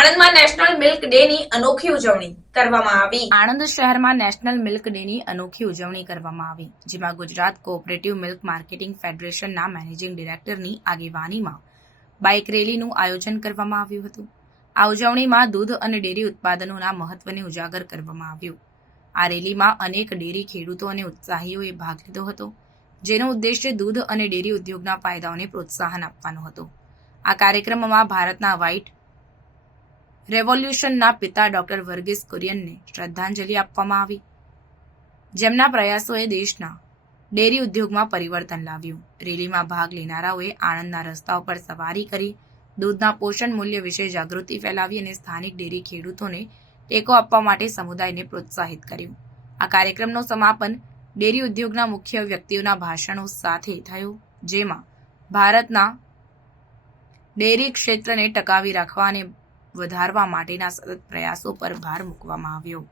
આણંદમાં national milk day ની અનોખી ઉજવણી કરવામાં આવી આણંદ શહેરમાં નેશનલ મિલ્ક ડે ની અનોખી ઉજવણી કરવામાં આવી જેમાં ગુજરાત કોઓપરેટિવ મિલ્ક માર્કેટિંગ ફેડરેશનના મેનેજિંગ ડિરેક્ટરની આગેવાનીમાં બાઇક રેલીનું આયોજન કરવામાં આવ્યું હતું આ ઉજવણીમાં દૂધ અને ડેરી ઉત્પાદનોના મહત્વને ઉજાગર કરવામાં આવ્યું આ રેલીમાં અનેક ડેરી ખેડૂતો અને ઉત્સાહીઓએ ભાગ લીધો હતો જેનો ઉદ્દેશ્ય દૂધ અને ડેરી ઉદ્યોગના ફાયદાઓને પ્રોત્સાહન આપવાનો હતો આ કાર્યક્રમમાં ભારતના વ્હાઇટ રેવોલ્યુશનના પિતા ડોક્ટર વર્ગીસ કુરિયનને શ્રદ્ધાંજલિ આપવામાં આવી જેમના પ્રયાસોએ દેશના ડેરી ઉદ્યોગમાં પરિવર્તન લાવ્યું રેલીમાં ભાગ લેનારાઓએ આણંદના રસ્તાઓ પર સવારી કરી દૂધના પોષણ મૂલ્ય વિશે જાગૃતિ ફેલાવી અને સ્થાનિક ડેરી ખેડૂતોને ટેકો આપવા માટે સમુદાયને પ્રોત્સાહિત કર્યું આ કાર્યક્રમનો સમાપન ડેરી ઉદ્યોગના મુખ્ય વ્યક્તિઓના ભાષણો સાથે થયું જેમાં ભારતના ડેરી ક્ષેત્રને ટકાવી રાખવા અને વધારવા માટેના સતત પ્રયાસો પર ભાર મૂકવામાં આવ્યો